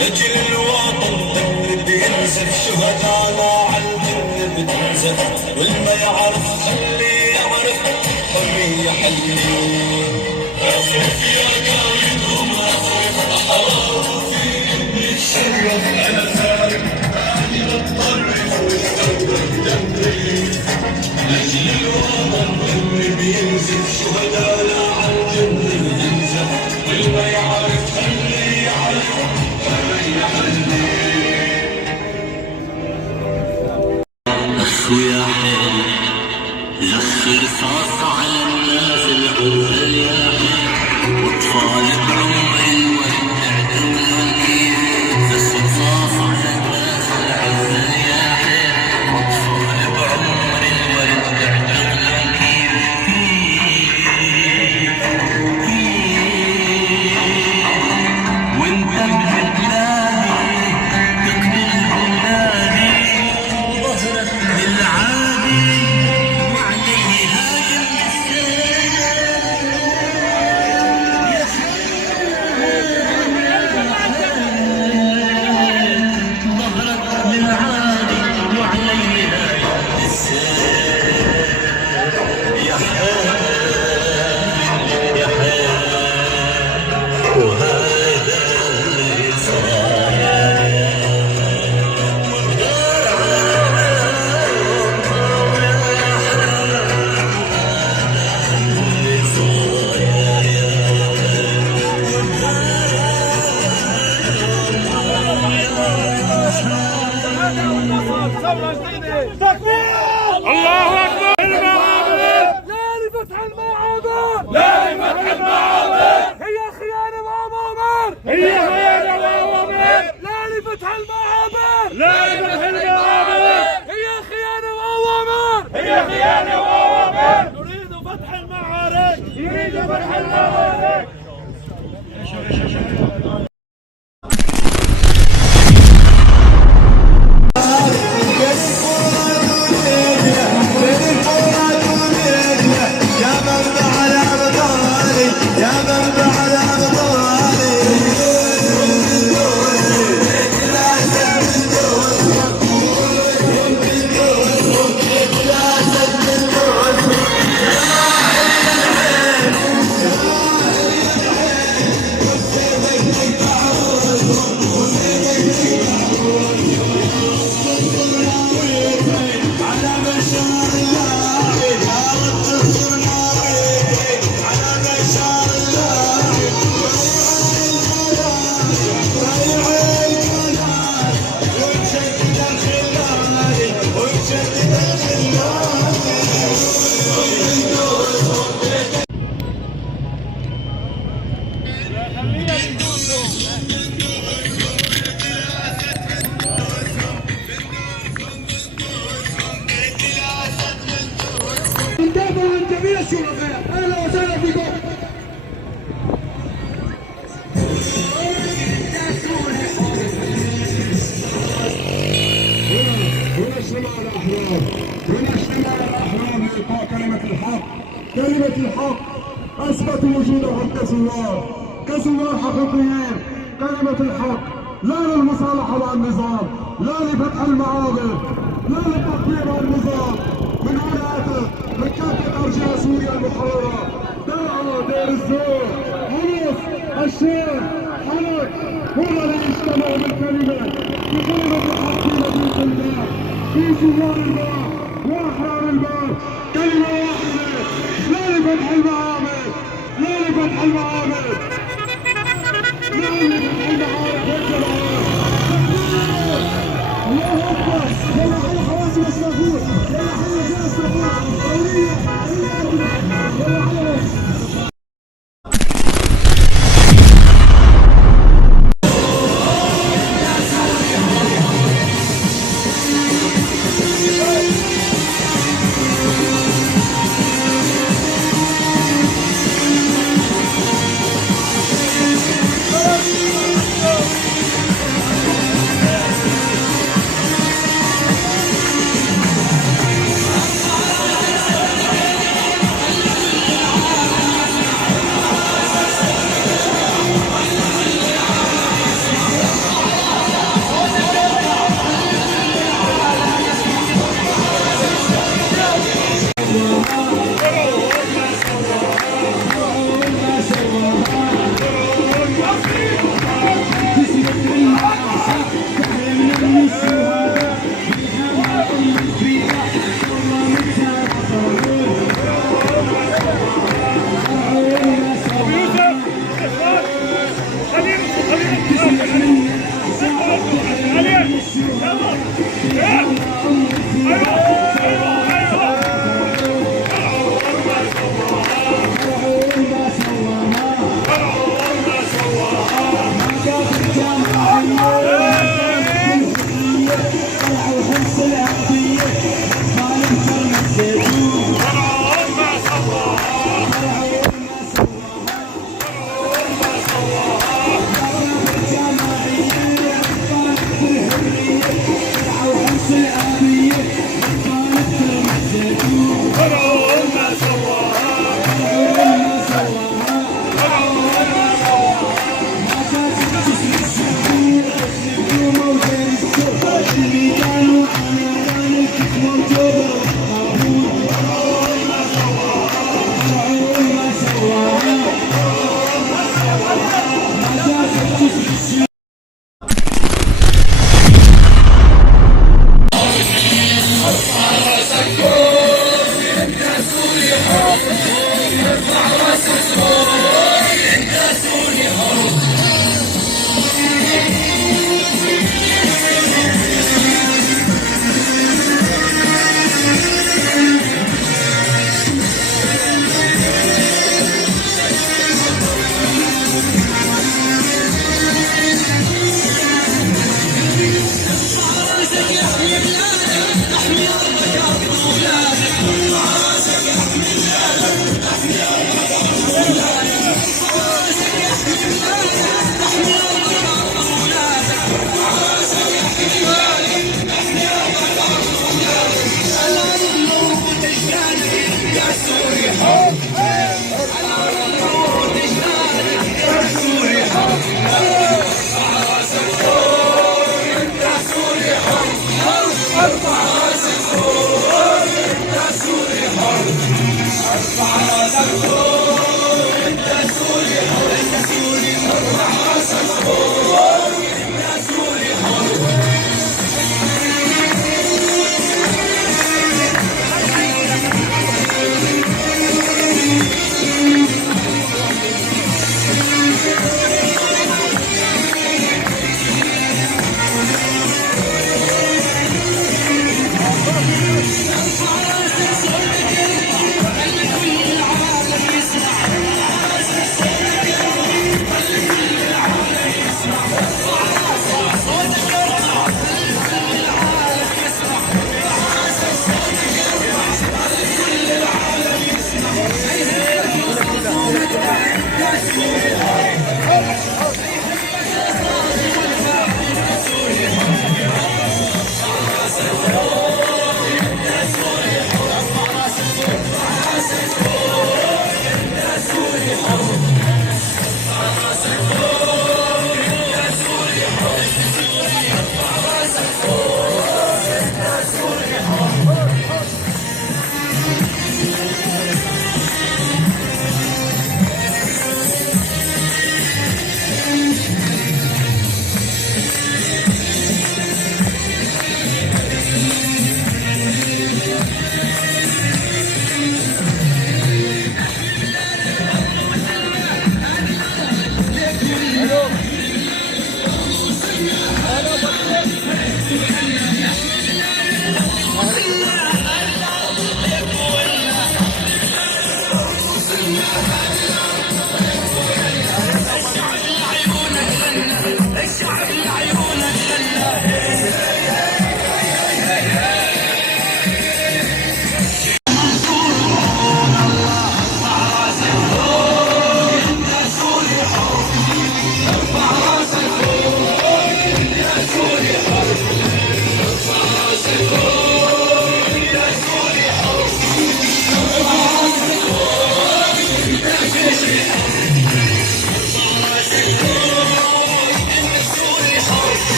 لأجل الوطن تمرد ينزف شهدانا عالجنب تنزف والما يعرف خليه يعرف حرية حلي أصرف يا قايدهم أصرف أحرار فيهم نتشرف أنا سارق أهلي بتطرف والثورة بدمي لأجل الوطن تمرد ينزف شهدانا عالجنب تنزف والما يعرف خليه يعرف حرية حلي يا حلو زخ رصاص على الناس العزل يا حلو واطفال بعمر الورد اعدلهم كيف زخ رصاص على الناس العزل يا حلو واطفال بعمر الورد اعدلهم كيف وانت ببلادي تقبل بلادي ظهرك للعادي وعليه هاجم السيل ظهرك للعادي وعليه هاجم السيل يا حال يا حال وهذا اللي صاير الله اكبر المعابر لا لفتح المعابر لا لفتح المعابر هي خيانة وأوامر هي خيانة وأوامر لا لفتح المعابر لا لفتح المعابر هي خيانة وأوامر هي خيانة وأوامر نريد فتح المعارك يريد فتح المعارك ندافع عن جميع الشرفاء. أهلا وسهلا بكم. هنا اجتماع الأحرار، هنا اجتماع الأحرار لإلقاء كلمة الحق، كلمة الحق أثبتوا وجودهم كثوار حقيقيين، كلمة الحق لا للمصالحة مع النظام، لا لفتح المعابر، لا للتطبيق مع النظام. من هنا أتت من كافة أرجاء سوريا المحررة درعا، دير الزور، حمص، الشيخ، حلب، هنا ليجتمعوا بالكلمة بكلمة الحق في مدينة الله، في ثوار الله وأحرار الله. كلمة واحدة، لا لفتح المعابر، لا لفتح المعابر، لا لفتح المعابر والجماعات. الله أكبر. يلا حي حواسب الصافور، يلا حي رجال الصافور، قوية، يلا حي.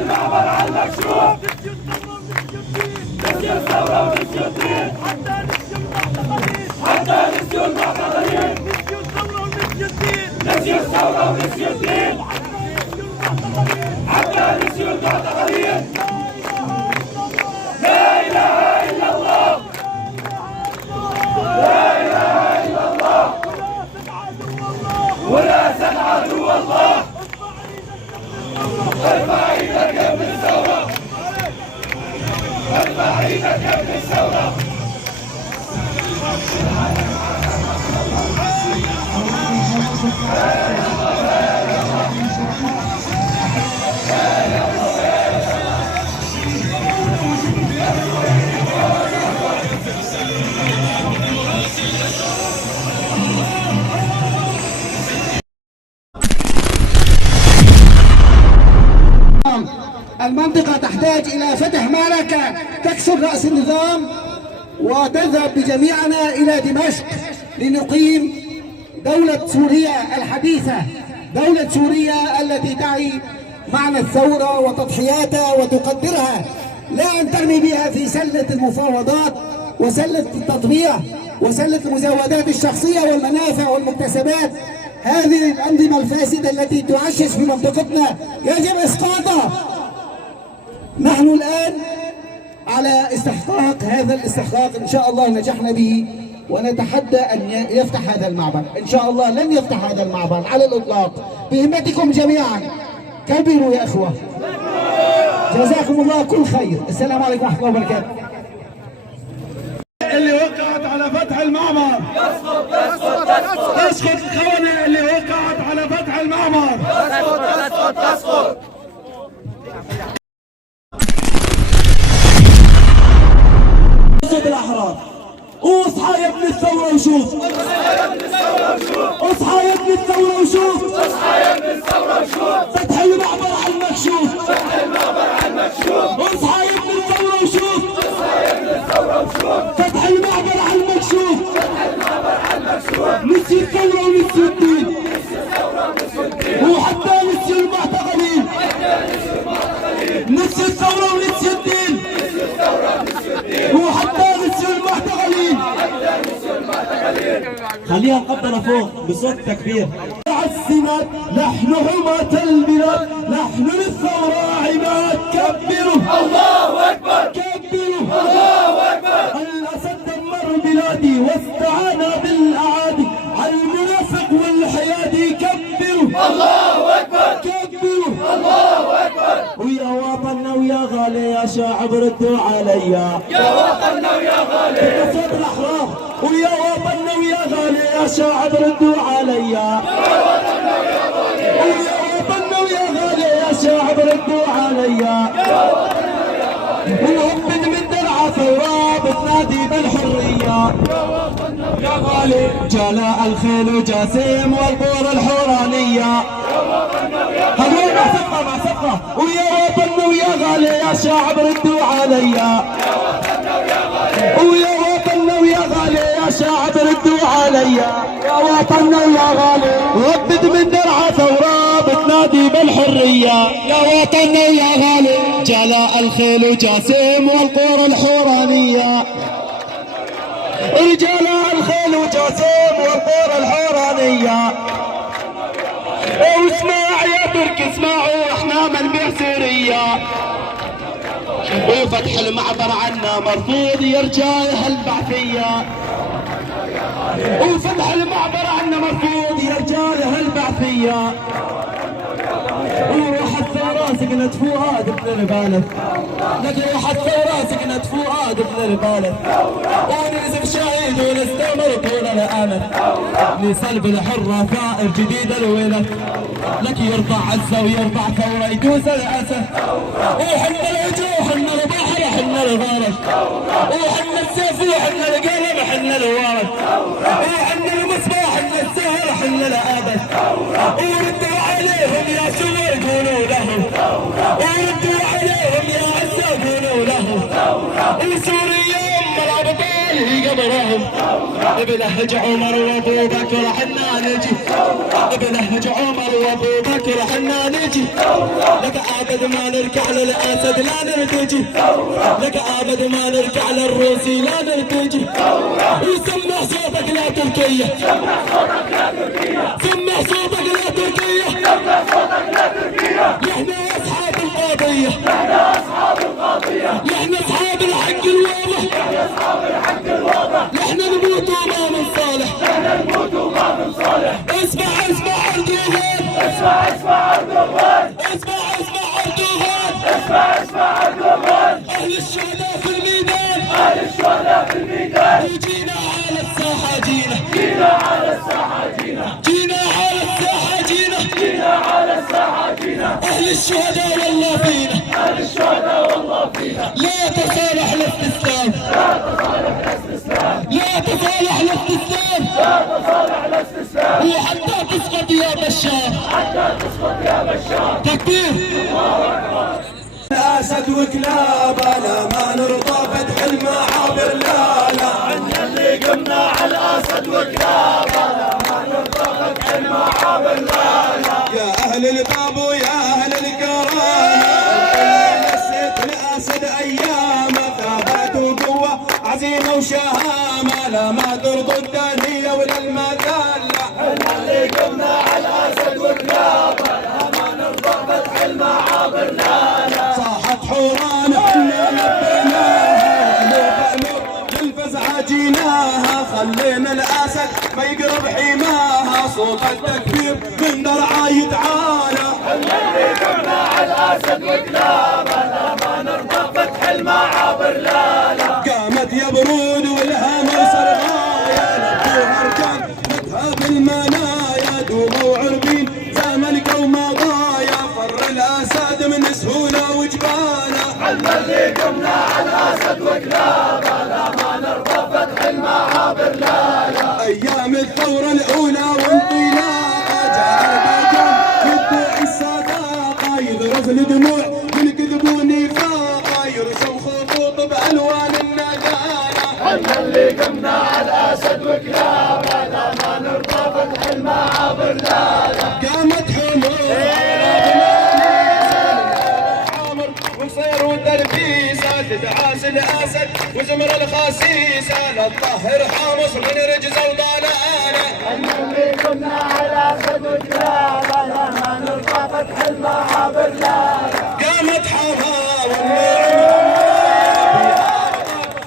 المعبر على المكشوف. نسيوا الثورة ونسيوا الدين حتى نسيوا المعتقلين. نسيوا الثورة ونسيوا الدين حتى نسيوا المعتقلين. لا إله إلا الله. لا إله إلا الله. ولا سد عدو الله. ارفع ايدك يا ابن الثورة. ارفع ايدك يا ابن الثورة. المنطقة تحتاج إلى فتح معركة تكسر رأس النظام وتذهب بجميعنا إلى دمشق لنقيم دولة سوريا الحديثة، دولة سوريا التي تعي معنى الثورة وتضحياتها وتقدرها، لا أن ترمي بها في سلة المفاوضات وسلة التطبيع وسلة المزاودات الشخصية والمنافع والمكتسبات. هذه الأنظمة الفاسدة التي تعشش في منطقتنا يجب إسقاطها. نحن الآن على استحقاق هذا الاستحقاق، إن شاء الله نجحنا به ونتحدى أن يفتح هذا المعبر. إن شاء الله لن يفتح هذا المعبر على الإطلاق، بهمتكم جميعا. كبروا يا إخوة، جزاكم الله كل خير. السلام عليكم ورحمة الله وبركاته. اللي وقعت على فتح المعبر يسقط يسقط يسقط. تسقط الخونة اللي وقعت على فتح المعبر يسقط يسقط يسقط. الأحرار واصحى يا ابن الثورة وشوف. اصحى يا ابن الثورة وشوف. اصحى يا ابن الثورة وشوف. اصحى يا ابن الثورة وشوف. فتح المعبر على المكشوف. فتح المعبر على المكشوف. اصحى يا ابن الثورة وشوف. اصحى يا ابن الثورة وشوف. فتح المعبر على المكشوف. فتح المعبر على المكشوف. نسي الثورة ونسي الدين. نسي الثورة ونسي الدين. وحتى نسي المعتقلين. حتى نسي المعتقلين. نسي الثورة ونسي الدين. نسي الثورة ونسي الدين. وحتى نسي المعتقلين. حتى نسي المعتقلين. خليها نقبل فوق بصوت تكبير. عالسمات نحن حماة البلاد، نحن للثورة عماد. كبروا الله أكبر. كبروا الله أكبر. الأسد دمر بلادي واستعانى بالأعادي، على المنافق والحيادي. كبروا الله أكبر. كبروا الله أكبر. ويا وطننا ويا غالي يا شعب ردوا عليا. يا وطننا ويا غالي. صوت الأحرار. ويا وطننا ويا غالي يا شعب ردوا عليا. يا وطننا ويا غالي. ويا وطننا ويا غالي يا شعب ردوا عليا. يا وطننا ويا غالي. وهبت من درعا ثورة بتنادي بالحرية. يا وطننا ويا غالي. جلاء الخيل وجاسم والبور الحورانية. يا وطننا ويا غالي. مع ثقة مع ثقة. ويا وطننا ويا غالي يا شعب ردوا عليا. يا وطننا ويا غالي. ويا وطننا ويا غالي يا شعب ردوا عليا. يا وطننا ويا غالي. ردد من درعا ثورة بتنادي بالحرية. يا وطننا ويا غالي. جلاء الخيل وجاسم والقور الحورانية. رجال الخيل وجاسم والقور الحورانية. واسمع يا ترك اسمعوا احنا منبع سوريا. وفتح المعبر عنا مرفوض يا رجال هالبعثية. وفتح المعبر عنا مرفوض يا رجال هالبعثية. وروح الثورة سكنت فؤاد بن البالث. لك روح الثورة سكنت فؤاد بن البالث. ونزف شهيد ونستمر طول الآمل لسلب الحرة ثائر جديد الولد. لك يرضع عزة ويرضع ثورة يدوس الأسد. وحنا الوجوه حنا البحر حنا الغرش. وحنا السيف وحنا القلم حنا الورد. وحنا المصباح حنا السهر حنا الأبد. وردوا عليهم يا شوى قولوا لهم. وردوا عليهم يا عزة قولوا لهم. وسوريا أم الأبطال هي ثورهم بلهج عمر وابو بكر حنا نجي بلهج عمر وابو بكر حنا نجي لك ابد ما نركع للاسد لا نرتجي لك ابد ما نركع للروسي لا نرتجي وسمع صوتك لا تركيا سمع صوتك لا تركيا نحن اصحاب القضيه نحن اصحاب الحق الواضح نحن نموت وما من صالح اسمع اردوغان اسمع اردوغان اهل الشهداء في الميدان جينا على الساحه جينا اهل الشهداء والله فينا لا تصالح الاستسلام وحتى تسقط يا بشار تكبير الاسد وكلابه لا ما نرضى فتح المعابر لا اللي قمنا على الاسد وكلابه لا ما نرضى فتح المعابر لا يا اهل الباب ويا اهل الكرامه نسيت الاسد ايامه ثبات وقوه عزيمه وشهامه لا ما ترضوا الدنيا ولا المذله احنا اللي قمنا على الاسد وكلابه لا ما نرضى فتح المعابر لا صاحت حوران احنا لبيناها للفزعه جيناها خلينا الاسد ما يقرب حماها صوت التكبير من درعا يتعالى احنا اللي قمنا على الاسد وكلابه لا ما نرضى فتح المعابر لا قامت يا برود والهامر صرغايا نبوها رجال متها بالمنايا دومه وعربين زملكه ومضايا فر الاسد من سهوله وجبانه احنا اللي قمنا على الاسد وكلابه لا ما نرضى فتح المعابر لا ايام الثوره الاولى وانطلاقه جاء الرجال يدعي الصداقه يضرب الدموع من كذب ونفاقه يرسم خطوط بالوان الندالة احنا اللي قمنا على الاسد وكلابه لا ما نرضى فتح المعابر لا قامت حمر وصير وتلبيسه تدعاس الاسد وزمر الخسيسه لا تطهر حامص من رجزه وضلاله احنا اللي قمنا على الاسد وكلابه لا ما نرضى فتح المعابر لا قامت حمار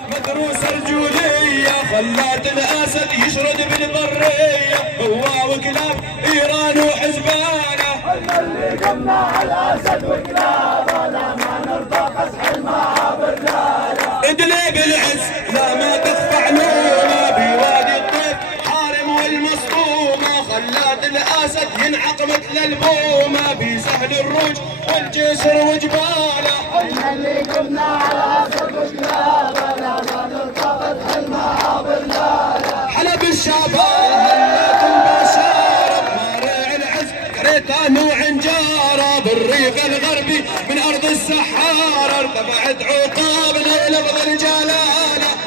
مدروس الجوليه خلات الاسد يشرد بالبريه هو وكلاب ايران وحزبانه احنا اللي قمنا على الاسد وكلابه لا ما نرضى فتح المعابر لا ادلب العز لا ما تخفى علومه بوادي الطيف حارم والمصطومه خلات الاسد ينعق مثل البومه بسهل الروج والجسر وجباله احنا اللي قمنا على الاسد وكلابه لا ما نرضى فتح المعابر لا حلب الشباب هلات البشاره بمارع العز كريتان وعنجاره بالريف الغربي من ارض السحاره ارتفعت عقابنا لفظ الجلاله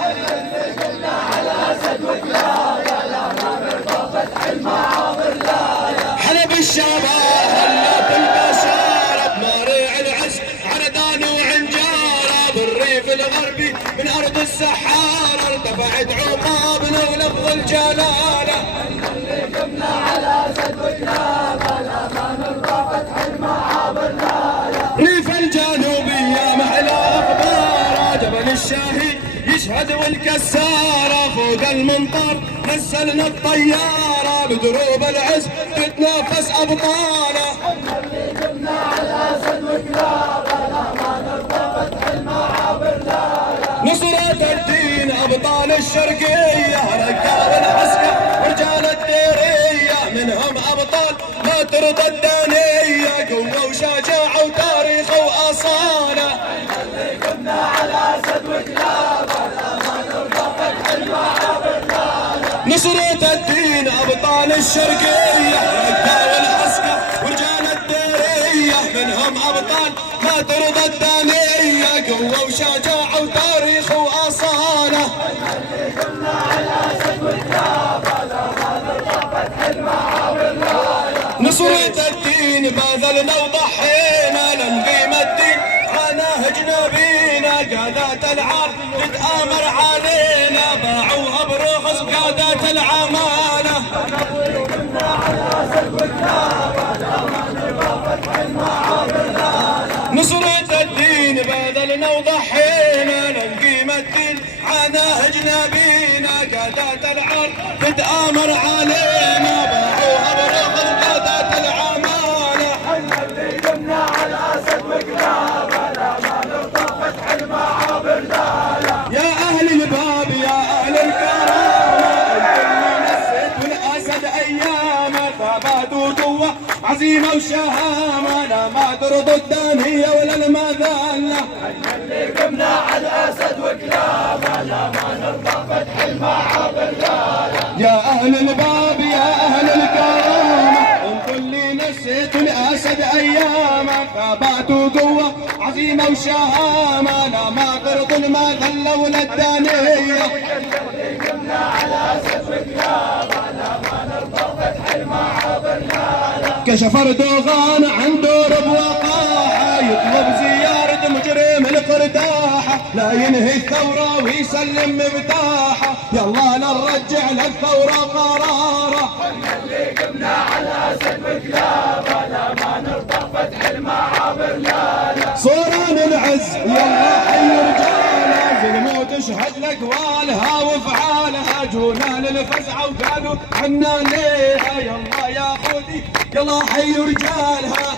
احنا اللي قمنا على الاسد وكلابه لا ما نرضى فتح المعابر لا حلب الشباب هلات البشاره بمارع العز عردان وعنجاره بالريف الغربي من ارض السحاره ارتفعت عقابنا ولفظ الجلاله احنا اللي قمنا على الاسد وكلابه لا ما نرضى فتح المعابر لا ريف الجنوبيه محلى اخباره جبل الشهيد يشهد والكساره فوق المنطار نزلنا الطياره بدروب العز تتنافس ابطاله احنا اللي قمنا على الاسد وكلابه لا ما نرضى فتح المعابر لا نصرة الدين ابطال الشرقيه رجال العسكر ورجال الديريه منهم ابطال ما ترضى الدانيه قوه وشجاعه وتاريخ واصاله احنا اللي قمنا على الاسد وكلابه لا ما نرضى فتح المعابر لا نصرة الدين ابطال الشرقيه رجال العسكر ورجال الديريه منهم ابطال ما ترضى الدانيه قوه وشجاعه وتاريخ واصاله احنا اللي قمنا نصرة الدين بذلنا وضحينا لنقيم الدين عناهجنا بينا قادات العار تتآمر علينا باعوها برخص قادات العمالة نصرة الدين بذلنا وضحينا لنقيم الدين عناهجنا بينا قادات العار تتآمر علينا باعوها برخص قادات العمالة حنا اللي قمنا على الاسد وكلابه لا ما نرضى فتح المعابر لا لا. يا أهل الباب يا أهل الكرامة انتم نسيت والأسد أيامه ثبات وقوة عزيمة وشهامة لا ما ترضوا الدانية ولا المذلة حنا اللي قمنا على الاسد وكلابه لا ما نرضى فتح المعابر لا لا. يا أهل الباب يا أهل الكرامة انتم اللي نسيتوا الأسد أيامه ثبات وقوة عزيمة وشهامة لا ما ترضوا المذلة ولا الدانية اللي قمنا على الاسد وكلابه لا ما نرضى فتح المعابر لا لا. كشف اردوغان عن دور بوقاحة يطلب زيارة مجرم القرداحة لا ينهي الثورة ويسلم مفتاحة يلا نرجع للثورة قرارة حنا اللي قمنا على الاسد وكلابه لا ما نرضى فتح المعابر لا لا. صوران العز يلا حي رجالها ظلموا تشهد لقوالها وافعالها جونا للفزعة وقالوا عنا ليها يلا يا خودي يلا حي رجالها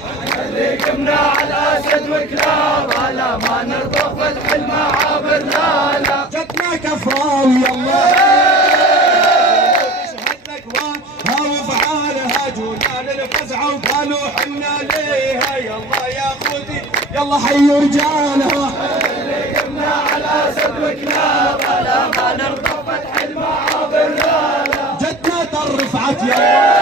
اللي قمنا على الاسد وكلابه لا ما نرضى فتح المعابر لا لا. جتنا كفراوي يلا تشهد لقوالها وافعالها جونا للفزعة وقالوا حنا ليها يلا يا خودي يلا حي رجالها اللي قمنا على الاسد وكلابه لا ما نرضى فتح المعابر لا لا. جتنا الرفعت يلا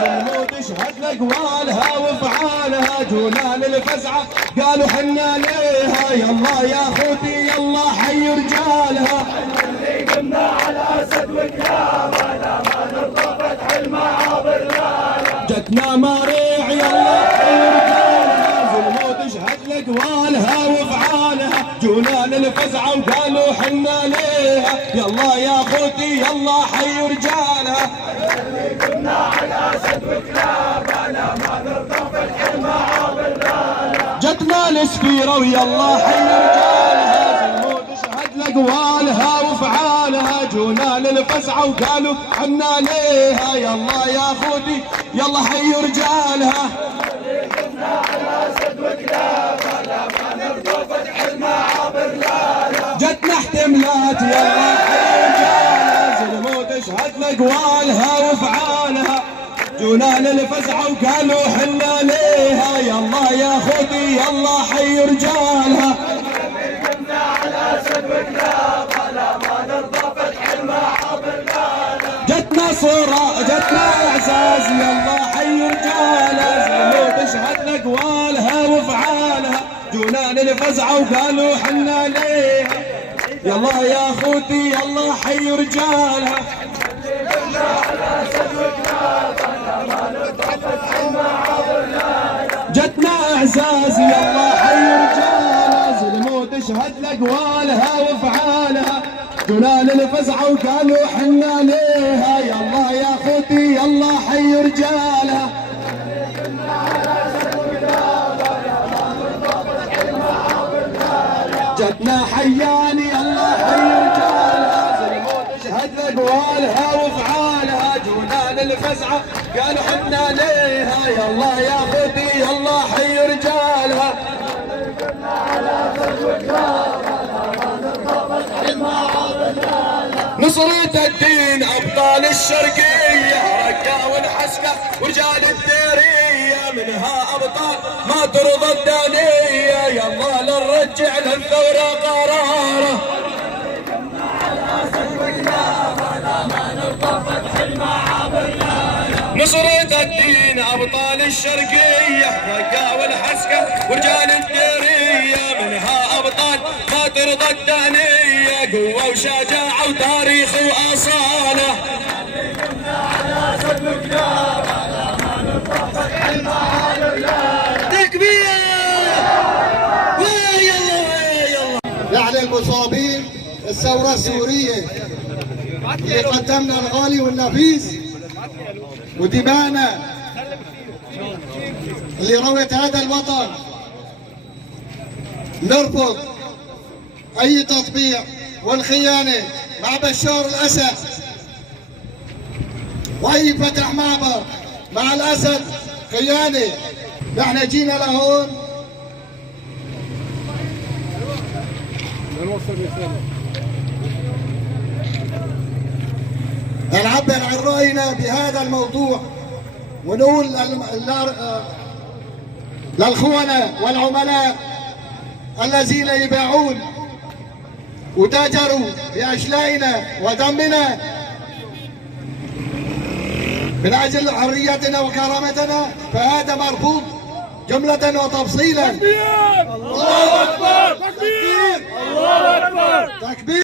ظلموا تشهد لقوالها وافعالها جونا للفزعة قالوا حنا ليها يلا يا خوتي يلا حي رجالها اللي قمنا على الاسد وكلابه لا ما نرضى فتح المعابر لا لا. جتنا ماريع يلا حي رجالها ظلموا تشهد لقوالها وافعالها جونا للفزعة وقالوا حنا ليها يلا يا خوتي يلا حي رجالها اللي قمنا على الاسد وكلابه لا ما نرضى فتح المعابر لا لا. جتنا السفيرة ويلا حي رجالها ظلموا تشهد لقوالها وافعالها جونا للفزعة وقالوا حنا ليها يلا يا خودي يلا حي رجالها اللي قمنا على الاسد وكلابه لا ما نرضى فتح المعابر لا لا. جتنا احتمالات يلا حي رجالها ظلموا تشهد لقوالها وافعالها جونا للفزعة وقالوا حنا ليها يلا يا خودي يلا حي رجالها اللي قمنا على الاسد وكلابه لا ما نرضى فتح المعابر لا لا. جتنا صورة جتنا اعزاز يلا حي رجالها ظلموا تشهد لقوالها وافعالها جونا للفزعة وقالوا حنا ليها يلا يا خوتي يلا حي رجالها جتنا اعزاز يلا حي رجالها ظلموا تشهد لقوالها وافعالها جونا للفزعة وقالوا حنا ليها يلا يا خوتي يلا حي رجالها جتنا حياني يلا حي رجالها ظلموا تشهد لقوالها وافعالها جونا للفزعة قالوا حنا ليها يلا يا خوتي يلا حي رجالها نصرة الدين أبطال الشرقية رقا والحسكة ورجال الديرية منها أبطال ما ترضى الدانية يلا نرجع للثورة قرارة نصرة الدين أبطال الشرقية رقا والحسكة ورجال الديرية منها أبطال ما ترضى الدانية قوة وشجاعة وتاريخ وأصالة قمنا على اسد وكلاب على ما نرضى فتح المعابر لا. تكبير. يلا. يعني المصابين الثورة السورية اللي قدمنا الغالي والنفيس ودماءنا اللي روت هذا الوطن. نرفض أي تطبيع والخيانة مع بشار الأسد، وأي فتح معبر مع الأسد خيانة. نحن جينا لهون نعبر عن رأينا بهذا الموضوع، ونقول للخونة والعملاء الذين يبيعون وتاجروا بأشلائنا ودمنا من أجل حريتنا وكرامتنا، فهذا مرفوض جملة وتفصيلا. الله أكبر. تكبير. الله أكبر. تكبير.